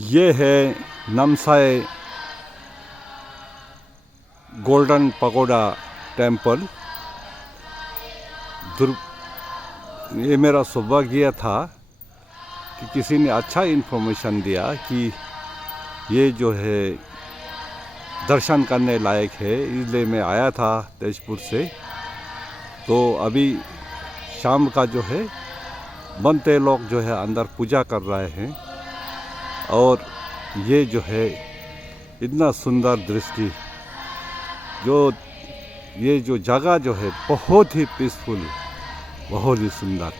ये है Namsai golden pagoda temple. ये मेरा सौभाग्य था कि किसी ने अच्छा इन्फॉर्मेशन दिया कि ये जो है दर्शन करने लायक है, इसलिए मैं आया था तेजपुर से। तो अभी शाम का जो है बनते लोग जो है अंदर पूजा कर रहे हैं और ये जो है इतना सुंदर दृष्टि, ये जो जगह जो है बहुत ही पीसफुल, बहुत ही सुंदर।